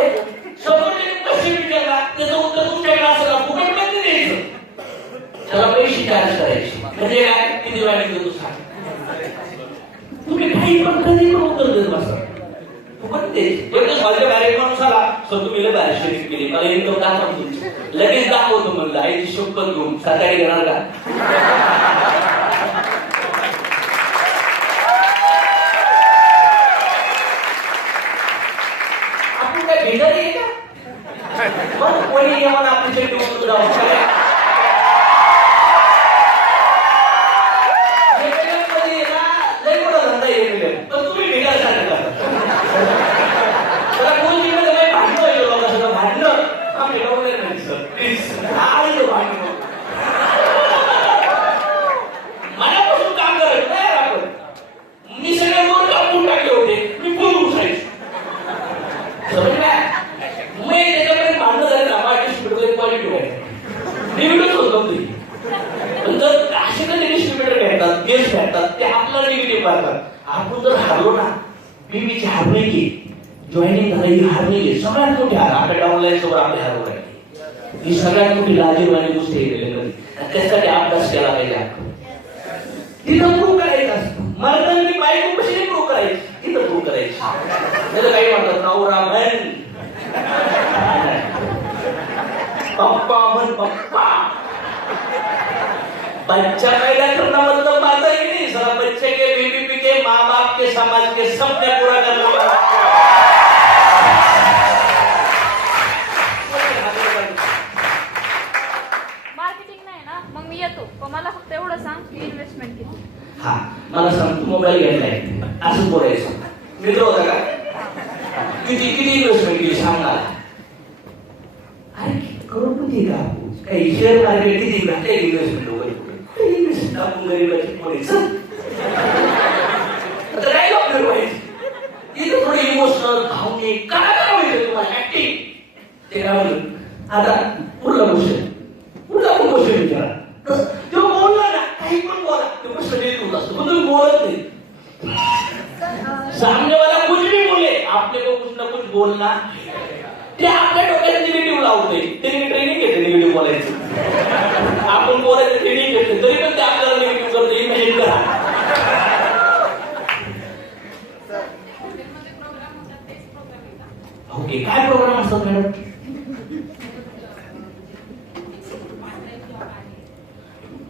100 क्वेश्चन विचारला, त्याचं उत्तर तुमच्याकडे असेल, फुकट मध्ये द्यायचं. त्याला पैसे चार्ज करायचे. म्हणजे काय? किती वेळा निघतो तू सांग. तुम्ही काही पण कधी पण उत्तर देत बसा. फुकट द्यायचं. एकच माझ्या बाहेर माणूस आला, सर तुम्ही लय बाहेर शेअरिंग केली, मला इन्कम दाखवा तुमची. लगेच दाखवतो म्हणलं, आईची शपथ घेऊन सकाळी घेणार का? आपण काय भेटणार आहे का? मग कोणी येऊन आपली चेंडू जाऊ पण तुम्ही भेटायला सांगता भांडण व्हायचं लोकांसोबत भांडणं आम्ही लावले नाही सर प्लीज भांडण मनापासून काम करायचं नाही आपण. मी सगळे वर कापून टाकले होते, मी बोलून घुसायचो. समजलं? मी त्याच्यामध्ये भांडणं झाले ना माझ्या डिस्ट्रिब्युटर पॉझिटिव्ह आहे, निगेटिव्ह होतो तुम्ही. पण जर असे कधी डिस्ट्रिब्युटर भेटतात, गेस्ट भेटतात, ते आपल्याला निगेटिव्ह करतात. आपण जर हारलो ना, बीबीची हार नाही की जॉईनिंग झालं ही हार नाही, सगळ्यात मोठी हार आपल्या डाऊनलाईन सोबत आपली हार होईल. ही सगळ्यात मोठी लाजीवानी गोष्ट आहे. त्यासाठी अभ्यास केला पाहिजे आपण. तिथं प्रूव्ह करायचं असतं. मर्दांनी बायको कशी नाही प्रूव्ह करायची, तिथं प्रूव्ह करायची. त्याला काही म्हणतात नवरा म्हण, पप्पा म्हण, पप्पा. बच्चा पैदा करना मतलब बात है कि नहीं? सारा बच्चे के बीबी के माँ बाप के समाज के सपने पूरा करना वाला. मार्केटिंग नाही ना, मग मी येतो, पण मला फक्त एवढं सांग की इन्व्हेस्टमेंट किती. हा मला सांग, तू मोबाईल घेतलाय असंच बोलायचं. मित्र होता का? किती किती इन्व्हेस्टमेंट केली सांग मला. अरे करोडपती का? काही शेअर मार्केट किती घातले इन्व्हेस्टमेंट वगैरे आपण गरीबाची पोरीचं आता काय आपलं पाहिजे. इथं थोडी इमोशनल भावनिक काय करायचं तुम्हाला ऍक्टिंग बोलत नाही. सर सामने वाला कुछ भी बोले आपने को कुछ ना कुछ बोलना. ते आपल्या डोक्यात निगेटिव्ह लावते. ते ट्रेनिंग घेते निगेटिव्ह बोलायचं. आपण बोलायचं ट्रेनिंग घेते तरी पण ते आपल्याला निगेटिव्ह करते. इमॅजिन करा. ओके काय प्रोग्राम असतात मॅडम?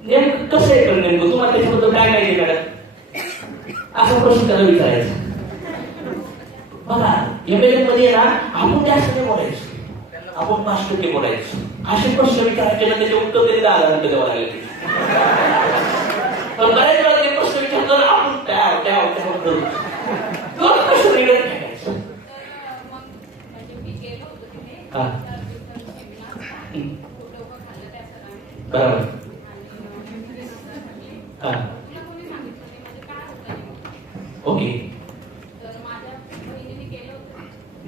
नेमकं कसं आहे पण नेमकं तुम्हाला त्याच्याबद्दल काय माहिती मॅडम? असा प्रश्न त्याला विचारायचा. बघा एमएलए मध्ये ना आपण जास्त नाही बोलायचं. आपण 5% बोलायचं. असे प्रश्न विचारायचे ना त्याचे उत्तर तरी 10,000 द्यावं लागले. पण बऱ्याच वेळा ते प्रश्न विचारतो आपण त्या करू. दोन प्रश्न निघत नाही. हा. बरोबर. हा. ओके.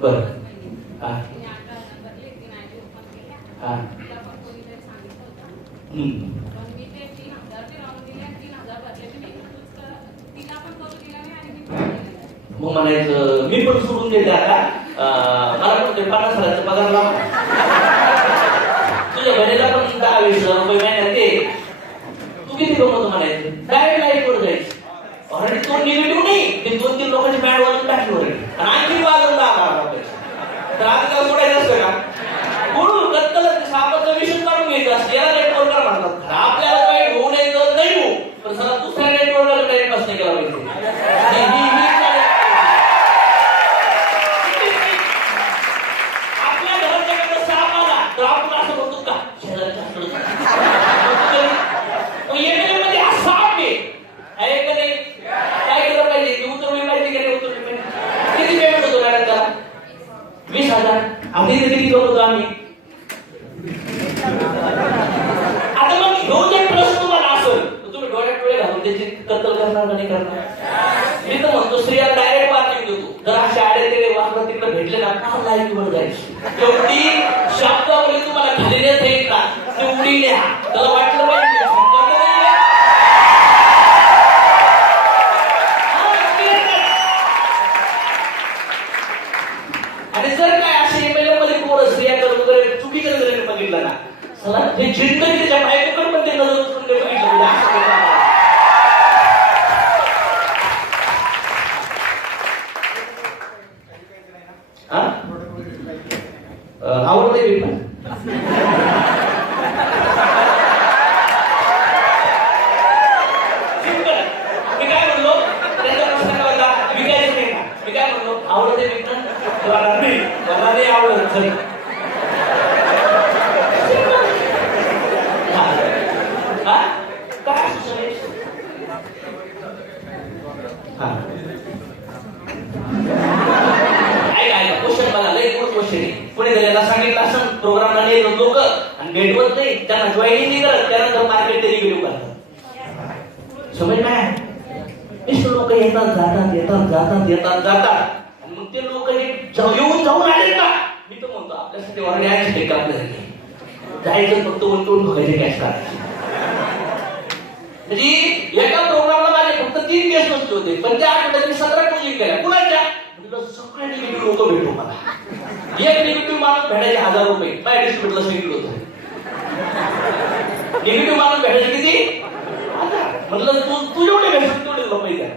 बरं. हा. हा. मग म्हणायचं मी पण सोडून देते आता. मला पण ते 50,000चा पगार लावा. तुझ्या बहिणीला पण 10-20,000 रुपये महिन्यात दे. तू किती कमवतो म्हणायचं. डायरेक्ट लाईफ वर जायचं. ऑलरेडी तो निगेटिव्ह नाही. ते 2-3 लोकांची बँड वाजून टाकली वर आणि आणखी वाजून 10,000 तर आता त्याला सोडायचं असतं का? म्हणून कत्तल सापाचं विषय काढून घ्यायचं असतं. याला नेटवर्कर म्हणतात. आपल्याला काही होऊ नये तर नाही होऊ पण सगळा दुसऱ्या नेटवर्कला टाइमपास नाही केला पाहिजे. आपल्या घराच्याकडे साप आला तर आपण असं म्हणतो का शेजारच्या एमएलए मध्ये हा साप आहे का नाही? काय केलं पाहिजे? ती उतरवली पाहिजे की नाही उतरवली पाहिजे? किती पेमेंट होतो मॅडम त्याला? 20,000. आम्ही किती करतो आम्ही? आता मग ह्यो जे प्रश्न तुम्हाला असेल तर तुम्ही डोळ्यात डोळे घालून त्याची कत्तल करणार का नाही करणार? मी तर म्हणतो स्त्रिया डायरेक्ट वाचून देतो. जर असे आडे ते वाचला तिकडे भेटले ना फार लाईट वर जायची. तेवढी शब्दावली तुम्हाला खाली नेत येईल ना तेवढी न्या. त्याला वाटलं पाहिजे आणि जर काय असे एमएलए मध्ये पोरं स्त्रिया वगैरे चुकीचं जर बघितलं ना चला ते जिंदगी त्याच्या बायकोकडे पण ते नजर उचलून बघितलं आवडते मी पण मी काय म्हणलो त्यांचा प्रश्न काय होता विकायचं नाही का? मी काय म्हणलो आवडते मी पण मला नाही आवडत. काय क्वेश्चन बघा लय गुड क्वेश्चन आहे. पुणे त्याला सांगितलं असं प्रोग्रामला नाही लोक आणि भेटवत नाही त्यांना जॉईनिंग नाही करत त्यानंतर मार्केट तरी व्हिडिओ करतात. समज काय मिस्टर लोक येतात जातात आणि मग ते लोक येऊन जाऊन आले का? मी तर म्हणतो आपल्यासाठी ऑलरेडी आहे का आपल्यासाठी जायचं फक्त उलटून बघायचे कॅश म्हणजे एका प्रोग्रामला माझे फक्त 3 केस नसते होते पण त्या आठवड्यात 17 क्लोजिंग केल्या. कुणाच्या सगळे निगेटिव्ह लोक भेटतो मला. एक निगेटिव्ह माणूस भेटायचे 1,000 रुपये माझ्या डिस्ट्रीब्युटरला सांगितलं होतं. निगेटिव्ह माणूस भेटायचे किती? 1,000. म्हणलं तू जेवढे भेटतो तेवढे रुपये द्या.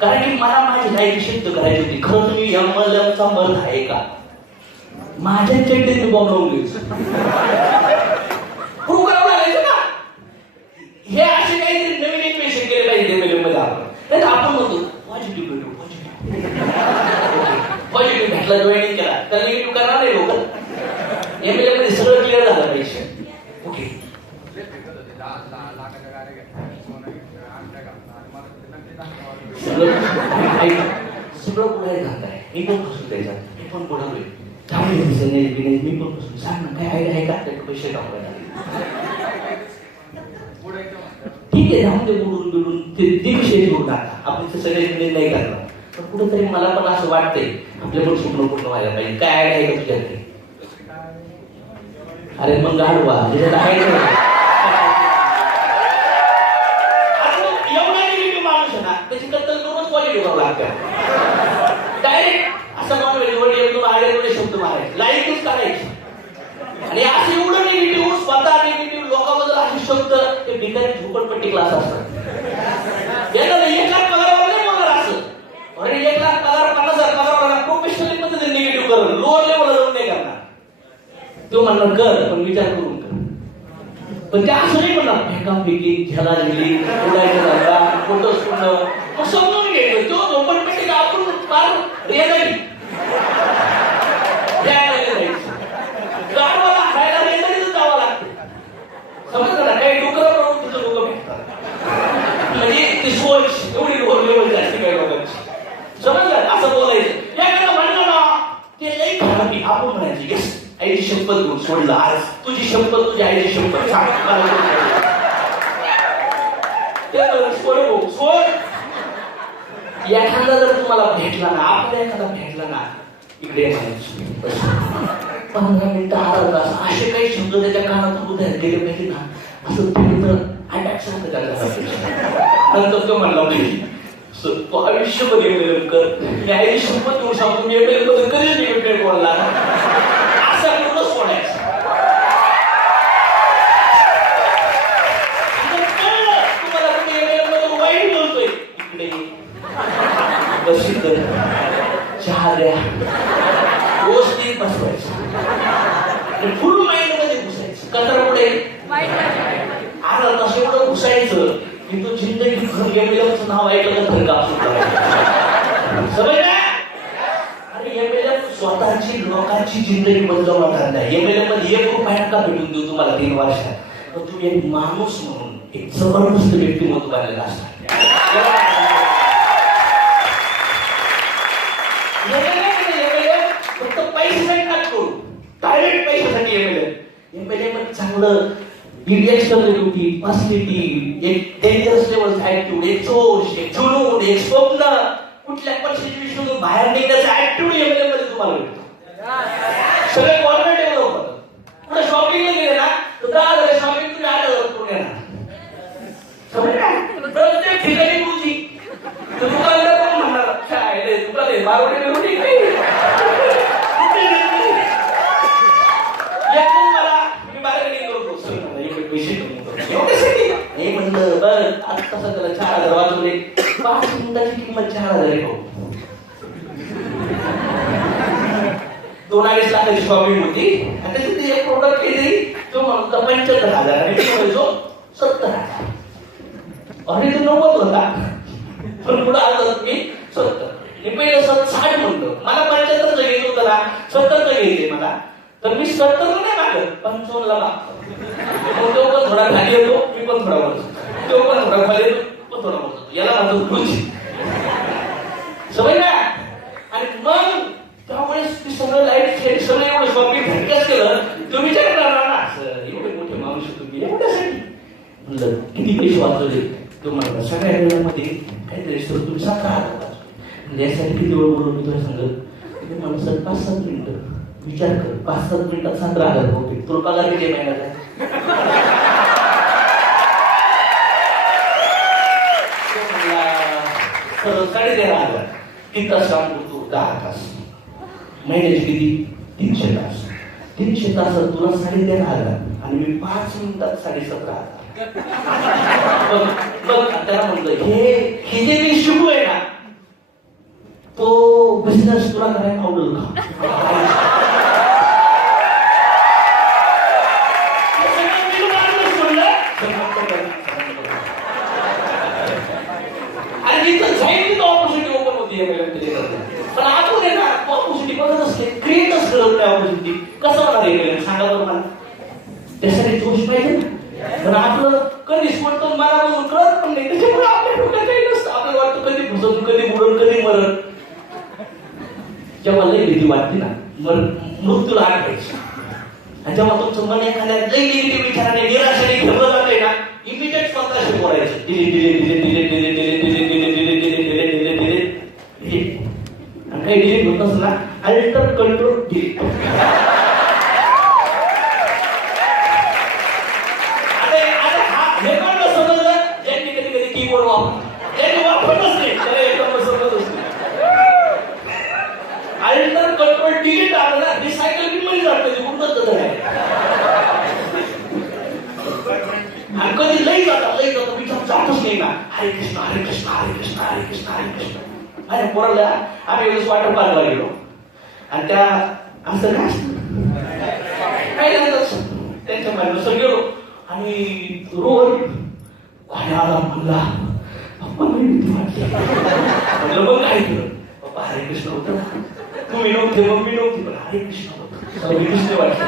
कारण की मला माझी लाईफ सिद्ध करायची होती. खरं तुम्ही एमएलएमचा मर्द आहे का? माझ्या चेंडीत मी बॉम्ब लावून घ्यायचो. प्रूव्ह करावं लागायचं ना. हे असे काहीतरी नवीन इन्व्हेन्शन केले पाहिजे एमएलएम मध्ये आपण. नाही आपण म्हणतो पॉझिटिव्ह भेटला जॉईनिंग केला त्याला निगेटिव्ह करणार नाही लोक. एमएलए मध्ये सगळं क्लिअर झालं पाहिजे. ओके सगळं पुढे जात आहे. मी पण फसून द्यायचा मी पण बोलवलोय मी पण फसून सांग ना काय आयडिया आहे का? पैसे टाकवायला ठीक आहे जाऊन ते बोलून ते विषय घेऊन टाका. आपण ते सगळे निर्णय करणार पण कुठेतरी मला पण असं वाटतंय आपले पण स्वप्न पूर्ण व्हायला पाहिजे. काय आयडिया आहे का तुझ्याकडे? अरे मग गाडवा एवढा निगेटिव्ह माणूस आहे ना त्याची कत्तल करूनच पॉझिटिव्ह करावं लागतं. डायरेक्ट असं नॉन व्हेज एकदम आडे शब्द मारायचे, लाईटच काढायची. आणि असं एवढं निगेटिव्ह, स्वतः निगेटिव्ह, लोकांबद्दल असे शब्द, ते भिकारी झोपडपट्टी क्लास असतात. याला 1 लाख पगारावर नाही बोलणार असं. अरे 1 लाख पगार, 50,000 पगार प्रोफेशनली पद्धतीने निगेटिव्ह करून लोअर लेवलला जाऊन नाही करणार. तो म्हणणार कर, पण विचार करून कर. पण ते असं नाही म्हणणार फेकाफेकी, झेलाझेली, उडायचं धंदा, फोटो सोडणं. मग समजून घ्यायचं तो झोपडपट्टीला आपण फार रेदारी गाडवाला हायला रेदारीच जावं लागतं. समजलं ना, काही डुकरं प्रवृत्तीचं लोक भेटतात. म्हणजे ती सोच एवढी लेवल जास्ती काही लोकांची. समजलं असं बोलायचं. याकडे म्हणलं ना ते लई खराबी, आपण म्हणायची येस आईची शपथ घेऊन सोडलं आज, तुझी शपथ, तुझी आईची शपथ सोड. एखादा जर तुम्हाला भेटला ना, आपल्या एखादा भेटला ना, इकडे म्हणायचं 15 मिनिटं, अर्धा तास असे काही शब्द त्याच्या कानातून उद्या गेले पाहिजे ना, असं ते अटॅक सारखं त्याला. नंतर तो म्हणला नाही तो आयुष्यभर एमएलएम कर, मी आईची शपथ घेऊन सांगतो मी एमएलएम मध्ये कधीच निगेटिव्ह बोलला असा पूर्ण सोडायचा. तुम्हाला तुम्ही एमएलएम मध्ये वाईट बोलतोय, इकडे बशी कर, चहा द्या, गोष्टी बसवायचं, फुल माइंड मध्ये घुसायचं. कचरा पुढे अर्धा तास एवढं घुसायचं की तो जिंदगी भर एमएलएमचं नाव ऐकलं तर कापसून समजलं. अरे एमएलएम स्वतःची लोकांची जिंदगी बदलवणार धंदा. एमएलएम मध्ये 1 रुपया का भेटून देऊ तुम्हाला 3 वर्षात, तर तुम्ही एक माणूस म्हणून एक जबरदस्त व्यक्तिमत्व बनलेला असणार. फक्त पैशासाठी टाकतो, डायरेक्ट पैशासाठी एमएलएम चांगलं एक्सटर्नॅलिटी, पर्सनॅलिटी, एक डेंजरस लेवलचं ऍटिट्यूड, एक जोश, एक जुनून, एक स्वप्न, कुठल्या परिस्थितीतून बाहेर निघण्याचं ऍटिट्यूड एमएलएम मध्ये तुम्हाला भेटतो. सगळे गव्हर्नमेंट डेव्हलप होतं. पुढे शॉपिंगला गेले ना तर 10,000 शॉपिंग तुम्ही 8,000 करून येणार. प्रत्येक ठिकाणी तुझी दुकानदार पण म्हणणार काय दुकान मारवडी बिरवडी काही म्हणलं बरं आता कसं त्याला 4,000 वाजवले, 5 मिनिटाची किंमत 4,000 हो. 2-2.5 लाखाची शॉपिंग होती आणि त्याच्यात एक प्रोडक्ट केली, तो म्हणतो 75,000 आणि तो म्हणतो 70,000. अरे तो 90 होता, पण पुढे आलं की 70. मी पहिलं 60 म्हणतो, मला 75 घ्यायचं होतं ना, 70 घ्यायचे मला, तर मी 70 नाही मागत, 55 ला मागतो. मग तो पण थोडा खाली येतो, मी पण थोडा वर, तो पण थोडा खाली येतो, पण थोडा वर, याला म्हणतो रुची. सवय ना. आणि मग त्यामुळे ती सगळं लाईफ सगळं एवढं शॉपिंग झटक्याच केलं. तुम्ही विचार करणार ना सर एवढे मोठे माणूस तुम्ही एवढ्यासाठी म्हणलं किती पैसे वाचवले. तो म्हणला सगळ्या वेळामध्ये काहीतरी सर तुम्ही 17,000 म्हणजे यासाठी किती वेळ बोलून मी तुला सांगत म्हणलं सर 5-7 मिनिटं विचार कर. 5-7 मिनिटात 17,000 होते. तुला पगार किती महिन्याचा? तर 13,500. किती तास काम करतो? 10 तास. महिन्याची किती? 300 तास. 300 तासात तुला 13,500 आणि मी 5 मिनिटात 17,500. बघ त्याला म्हणलं हे जे मी शिकलोय ना तो बिझनेस तुला करायला आवडेल का? आणि जिथं जाईल तिथं ऑपॉर्च्युनिटी ओपन होती. पण आपण आहे ना ऑपॉर्च्युनिटी बघत असते, क्रिएटच करत नाही ऑपॉर्च्युनिटी. कसं होणार आहे सांगा बरं मला. त्यासाठी जोश पाहिजे ना. पण आपलं कधीच म्हणतो मला म्हणून कळत पण नाही. त्याच्यामुळे आपल्या डोक्यात काही नसतं. आपल्याला वाटतं कधी घुसत, कधी बुडण, कधी मरण. जेव्हा लई भीती वाटते ना मृत्यूला आग पाहिजे. आणि जेव्हा तुमचं मन एखाद्या लई निगेटिव्ह विचाराने निराशाने घेतलं जाते ना इमिडिएट स्वतःशी बोलायचं delete delete delete delete delete delete delete delete delete delete delete delete. आणि काही डिलीट होत असलं ना अल्टर कंट्रोल डिलीट. हे पण समजलं ज्यांनी कधी कधी कीबोर्ड वापरत ज्यांनी वापरतच नाही हरे कृष्ण. माझ्या पोराला आम्ही वेळेस वॉटर पार्कला गेलो आणि त्या आमचं काय झालं त्यांच्या माझ्यानुसार गेलो आणि रोड पाणी आला म्हणला पप्पा मी भीती वाटली. म्हटलं मग काय केलं? पप्पा हरे कृष्ण होतं ना, तुम्ही नव्हते मम्मी नव्हती पण हरे कृष्ण होतं. हरे कृष्ण वाटली.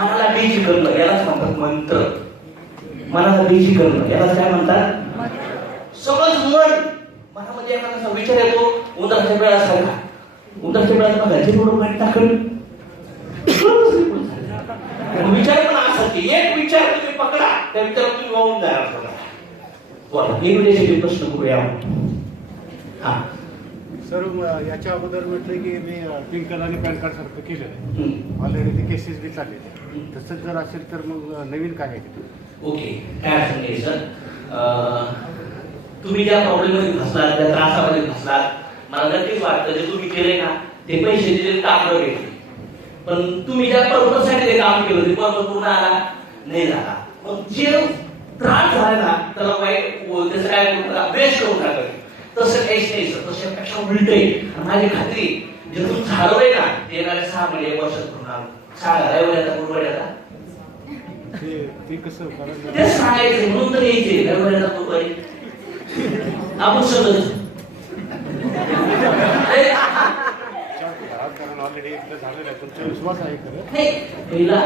मनाला बीजी करणं यालाच म्हणतात मंत्र. मनाला बीजी करणं यालाच काय म्हणतात? समज मन. मनामध्ये एखादा विचार येतो उंदराच्या वेळासारखा. उंदराच्या वेळात बघा जेवढं पाणी टाकलं विचार पण असा की एक विचार तुम्ही पकडा त्या विचारात तुम्ही वाहून जाणार. इन्व्हिटेशन प्रश्न करूया. हा सर याच्या अगोदर म्हटलं की मी ट्विंकल आणि पॅन कार्ड सारखं केलेलं आहे. ऑलरेडी ते केसेस बी चालले. तसंच जर असेल तर मग नवीन काय आहे? ओके, काय अडचण नाही सर. तुम्ही ज्या प्रॉब्लेम मध्ये फसलात, त्या त्रासामध्ये फसलात, मला नक्कीच वाटतं जे तुम्ही केले ना ते पैसे दिले काम भेटले. पण तुम्ही ज्या पर्पजसाठी ते काम केलं ते पर्पज पूर्ण आला नाही झाला. मग जे त्रास झाला ना त्याला वाईट त्याचं काय बेस्ट करून टाकायचं. तसं काहीच नाही सर. तशापेक्षा उलट आहे. माझी खात्री जे तुम्ही झालंय ना ते येणाऱ्या 6 महिने 1 वर्षात होणार. 6 रविवारी पूर्व येतात ते कसं कारण ते सांगायचं म्हणून तर यायचे रविवारी पूर्व आपण सगळं कारण ऑलरेडी एकदा झालेलं आहे. तुमचा विश्वास आहे खरं? नाही पहिला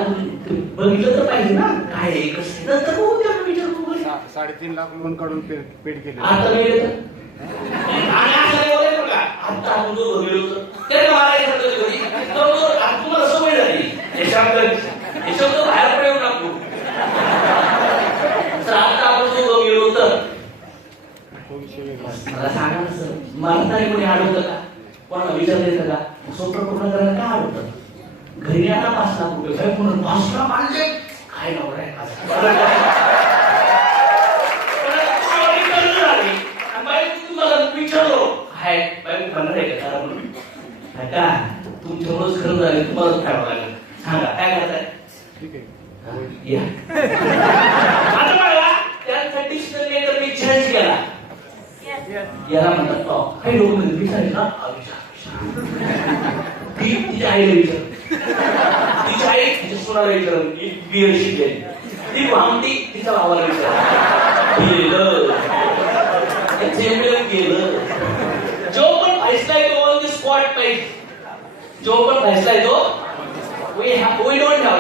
बघितलं तर पाहिजे ना काय आहे कसं नंतर बघू द्या विचार करू. 3.5 लाख लोन काढून पेड केले. आता नाही येत आणि असं नाही बोलायचं बघा. आता आपण जो गेलो होतो त्याला मारायचं होतं घरी. आता तुम्हाला सवय झाली हे शब्द बाहेर पण येऊ नको. तर आता आपण जो गेलो तर मला सांगा ना सर, मला तरी कोणी अडवतं का? कोणाला विचारलं येतं का? स्वतः पूर्ण करायला काय अडवतं? घरी आता 5 लाख रुपये काय पूर्ण 5 लाख आणले काय नवरा आहे तुम्हाला विचारलो हाय बाई म्हणणार आहे का म्हणून का तुमच्यामुळेच खरं झाले तुम्हालाच खायला लागेल. सांगा काय करताय? ठीक आहे. या आता बघा त्यासाठी तर मी चेंज केला. याला म्हणतात टॉप. काही लोक म्हणजे विचारायचं ना ती तिच्या आईला विचार. तिच्या आई तिच्या सुनाला विचार बियर शिकलेली. ती भामती तिच्या भावाला विचार गेलं गेलं. जो पण फैसलाय तो ऑन द स्पॉट पाहिजे. जो पण फैसलाय तो वी डोंट हॅव.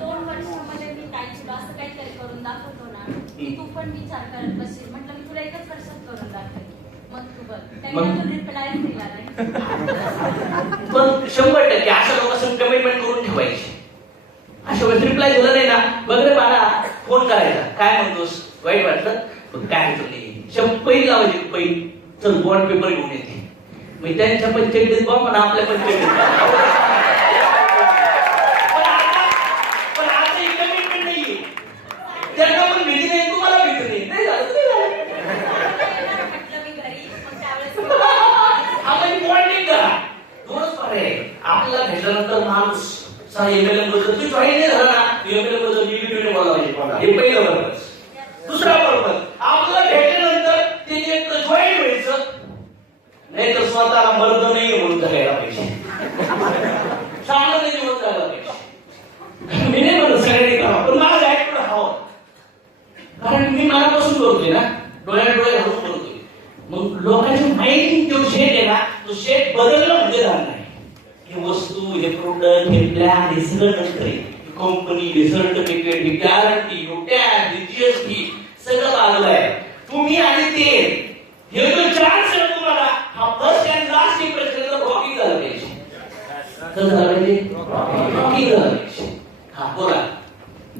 2 वर्षामध्ये मी तुला असं काहीतरी करून दाखवतो ना की तू पण विचार करत बसशील. म्हटलं मी तुला 1च वर्षात करून दाखवेन. मग तू बघ त्यांनी रिप्लाय दिला नाही. पण 100% अशा लोकांसंग कमिटमेंट करून ठेवायची. अशा वेळेस रिप्लाय दिला नाही ना बघ रे बाळा फोन करायचा. काय म्हणतोस वाईट वाटलं पण काय होतं नाही. पैल लावायची पैल चल बॉन्ड पेपर घेऊन येते. मग त्यांच्या पंचायतीत बघ पण आपल्या पंचायतीत पण आता ही कमिटमेंट नाहीये. त्यांना पण भीती नाही तुम्हाला भीती नाही. नाही झालं तर नाही झालं. म्हटलं मी घरी मग त्यावेळेस आपण बॉन्डिंग करा. 2च पर्याय. आपल्याला भेटल्यानंतर माणूस सा एमएलए बद्दल तू जॉईन नाही झाला ना एमएलए बद्दल मी बोलायला हे पहिलं पर्पज. दुसरा पर्पज आपल्याला भेटल्यानंतर त्याने एक जॉईन व्हायचं नाही तर स्वतःला मर्द नाही म्हणून जगायला पाहिजे. चांगलं नाही म्हणून जगायला पाहिजे. मी नाही म्हणत सगळ्यांनी करा पण मला जायचं हवं. कारण मी मनापासून करतोय ना डोळ्याने डोळे घालून करतोय. मग लोकांची माहिती जो शेट आहे ना तो शेट बदलणं म्हणजे झालं नाही. हे वस्तू हे प्रोडक्ट हे प्लॅन हे सगळं नंतर कंपनी हे सर्टिफिकेट ही गॅरंटी ही टॅक्स ही जीएसटी सगळं लागलं आहे. तुम्ही आणि ते हे जो चान्स आहे तुम्हाला हा first and last impression rocking झालं पाहिजे. कसं झालं पाहिजे? रॉकिंग झालं पाहिजे. हा बोला.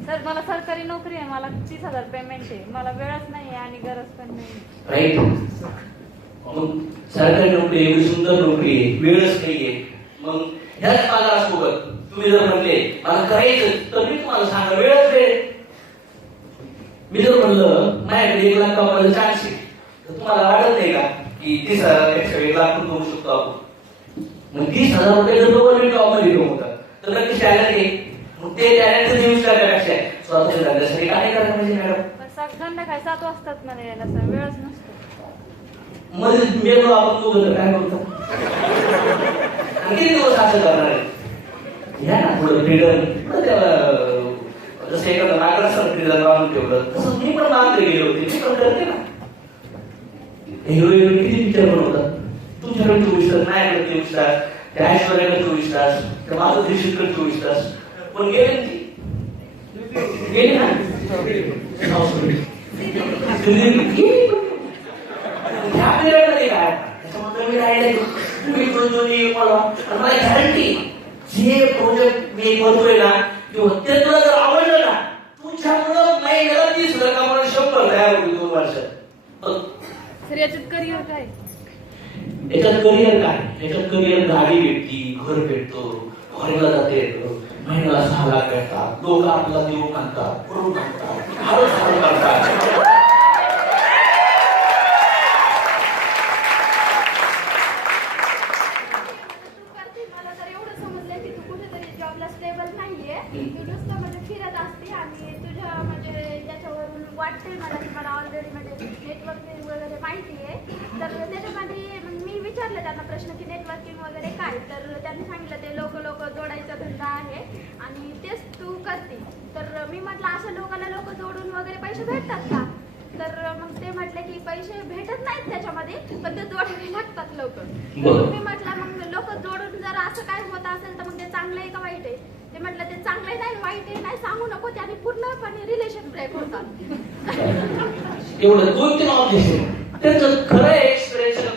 सर मला सरकारी नोकरी आहे. मला 30,000 पेमेंट आहे. मला वेळच नाही आणि गरज पण नाही. राईट. मग सरकारी नोकरी एवढी सुंदर नोकरी आहे वेळच नाहीये. मग ह्याच पगारासोबत तुम्ही जर म्हणले मला करायचं तर मी तुम्हाला सांगा वेळच वेळ. मी जर म्हणलं माझ्याकडे 1 लाख कमवायचा चान्स आहे तर तुम्हाला वाटत नाही का की 30,000 पेक्षा 1 लाख कमवू शकतो आपण. मग 30,000 रुपये जर गव्हर्नमेंट जॉब मध्ये होतात तर नक्की टॅलेंट आहे. मग ते टॅलेंट यूज करण्यापेक्षा स्वतःच्या धंद्यासाठी काय करायला पाहिजे मॅडम? संध्याकाळी 7 वाजतात मला यायला सर, वेळच नसतो. मध्ये मेलो आपण तू तर काय बोलतो? किती दिवस असं करणार आहे? या ना थोडं फ्रीडम. जसं एखादं नागराचं फ्रीडम राहून ठेवलं तसं मी पण मागते गेले होते, मी पण करते ना. हिरो किती पिक्चर बनवतात? तुमच्याकडे 24 तास, माझ्याकडे 24 तास, त्या ऐश्वर्याकडे 24 तास, त्या माझं दिवशीकडे 24 तास. पण गेले ना ती? गेली ना? ह्या पिरियडमध्ये काय त्याच्यामुळे मी राहिले तुम्ही मला गॅरंटी जे प्रोजेक्ट मी बनतोय ना ते तुला जर आवडलं ना तुझ्यामुळं महिन्याला 30,000 कामाला 100 तयार होईल 2 वर्षात. सर याच्यात करिअर काय? याच्यात करिअर काय? याच्यात करिअर गाडी भेटती, घर भेटतो, फॉरेनला जाते येतो, महिन्याला 6 लाख भेटतात, लोक आपल्याला देऊ म्हणतात, करून म्हणतात, हालचाल करतात. मला तर एवढं समजलं की तू कुठेतरी जॉबला स्टेबल नाहीये, तू नुसतं म्हणजे फिरत असते आणि तुझ्या म्हणजे त्याच्यावरून वाटतंय मला की मला ऑलरेडी म्हणजे नेटवर्किंग वगैरे माहिती आहे. तर त्याच्यामध्ये मी विचारलं त्यांना प्रश्न की नेटवर्किंग वगैरे काय, तर त्यांनी सांगितलं ते लोक जोडायचा धंदा आहे आणि तेच तू करते. तर मी म्हटलं असं लोक जोडून वगैरे पैसे भेटतात का? तर मग ते म्हटले की पैसे भेटत नाहीत त्याच्यामध्ये, पण ते जोडावे लागतात लोक. मी म्हटलं मग लोक जोडून जर असं काय होत असेल तर मग ते चांगलं आहे का वाईट आहे? ते म्हटलं ते चांगलं आहे नाही वाईट आहे नाही सांगू नको, त्याने पूर्णपणे रिलेशन ब्रेक होतात. एवढं 2-3 ऑब्जेक्शन त्यांचं खरं एक्सपिरियन्स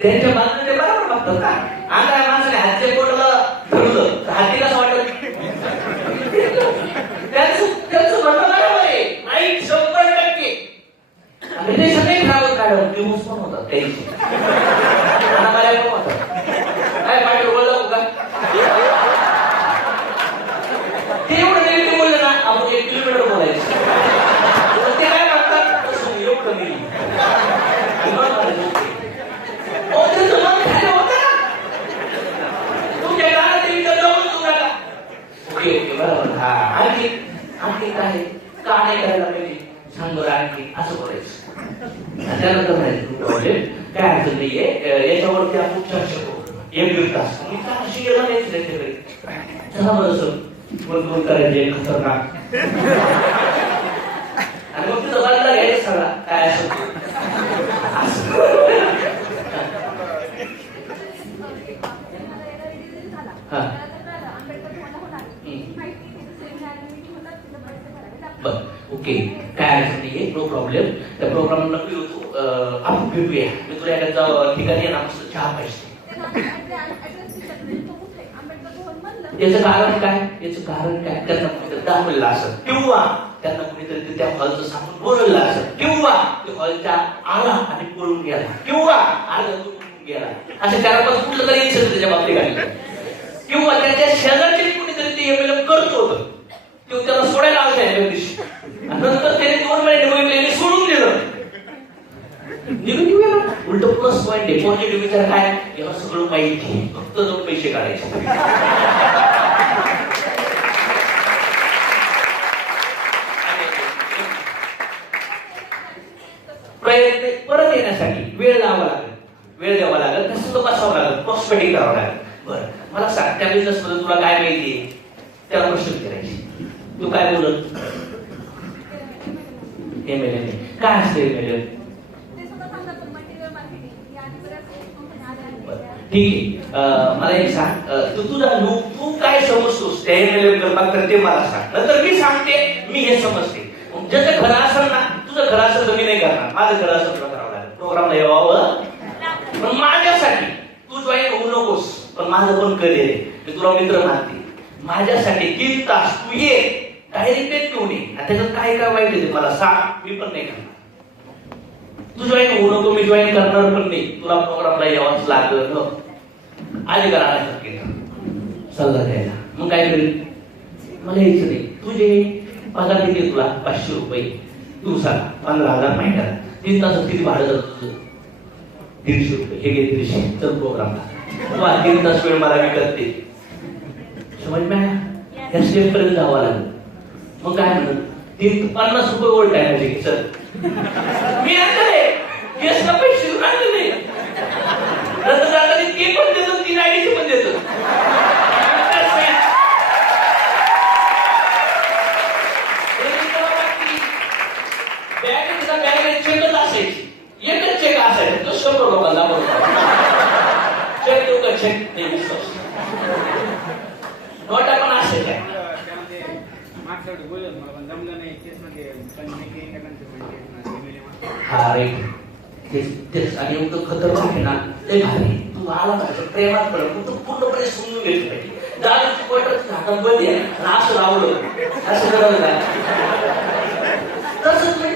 त्यांच्या बाजूने ते बरोबर बघतात का? आता माणसाने हातच्या बोटाला धरलं तर हाती कसं वाटत? त्यांचं म्हणणं बरोबर आहे. नाही 100% रिलेशन नाही खराब काढून दिवस पण होतात काही मला पण होतात. काय पाठी बोललं का ते एवढं नेगेटिव्ह बोललं ना आपण 1 किलोमीटर बोलायचं. ते काय म्हणतात तसं एवढं नाही. त्यांचं मन खायला होतं ना तुमच्या गाण्यात इथं जाऊन तुम्हाला ओके बरोबर. हा आणखी काय का नाही करायला पाहिजे सांग बरं आणखी असं करायचं. त्यानंतर प्रॉब्लेम काय अडचण नाहीये, याच्यावरती आपण चर्चा करू 1-1.5 तास. मी का अशी गेला नाही त्यांच्याकडे चला बरं सर बोल करायचे खतरनाक आणि मग तिथं बदला घ्यायचं सगळा काय असं ओके काय अडचण नाहीये, नो प्रॉब्लेम. त्या प्रोग्राम नक्की होतो, आपण भेटूया. मी तुला एखाद्या ठिकाणी ना मस्त चहा पाहिजे. याचं कारण काय? त्यांना कुठेतरी दाखवलेलं असं किंवा त्यांना कुणीतरी त्या हॉलचं सांगून बोलवलेलं असं किंवा ते हॉलच्या आला आणि पळून गेला किंवा आला गेला असं 4-5 कुठलं तरी इन्सिडेंट त्याच्या बाबतीत घडलं किंवा त्याच्या शेजारचे कुणीतरी ते एमएलएम करत होतं किंवा त्याला सोडायला आलं त्या दिवशी नंतर त्याने 2 महिने बघितले सोडून दिलं. निगेटिव्ह आहे ना, उलट प्लस पॉईंट आहे. पॉझिटिव्ह विचार काय? याला सगळं माहिती आहे, फक्त जाऊन पैसे काढायचे. प्रयत्न परत येण्यासाठी वेळ द्यावा लागेल कसं बसावं लागेल, प्रॉस्पेक्टिंग करावं लागेल. बरं मला सांग त्या बिझनेस मध्ये तुला काय माहितीये त्याला प्रश्न विचारायचे. तू काय बोलत? एमएलए काय असते एमएलए? ठीक आहे, मला एक सांग तू काय समजतोस त्या एमएलए करतात ते मला सांग. नंतर मी सांगते मी हे समजते. ज्याचं खरं असेल ना तुझं खरं असेल तर मी नाही करणार, माझं खरं असेल तुला करावं लागेल. प्रोग्रामला यावं पण माझ्यासाठी तू जॉईन होऊ नकोस, पण माझं पण करिअर आहे. मी तुला मित्र मानते. माझ्यासाठी 3 तास तू ये डायरेक्ट घेऊन ये. त्याच्यात काय वाईट आहे मला सांग, मी पण नाही करणार. तू जॉईन होऊ नको, मी जॉईन करणार पण नाही. तुला प्रोग्रामला यावंच लागलं आधी करा सल्ला द्यायला. मग काय करेल? मला यायचं नाही. तुझे पगार किती तुला? 500 रुपये दिवसाला, 15,000 महिन्याला. 3 तासात किती भाडं जातं तुझं? 150 रुपये. हे घे 150. चल प्रोग्रामला. 3 तास वेळ मला विकत दे. समज मिळाला त्या स्टेप पर्यंत जावं लागलं. मग काय म्हणत 50 ओल्ड टाकायचे की सर मी आणले केसला पैसे देऊन आणले नंतर जाताना ते पण देतो 3 आयडीचे पण देतो. बॅगेत चेकच असायची एकच चेक असायचा तो 100 लोकांना चेक देऊ का चेक नाही विश्वास नोटा पण असायच्या. हा राईट तेच आणि एवढं खतरनाक आहे ना लय भारी तू आला पाहिजे प्रेमात पडलं तू पूर्णपणे समजून घेतलं पाहिजे दारूची बॉटल झाकण बंद आहे आणि असं लावलं असं करायला तसंच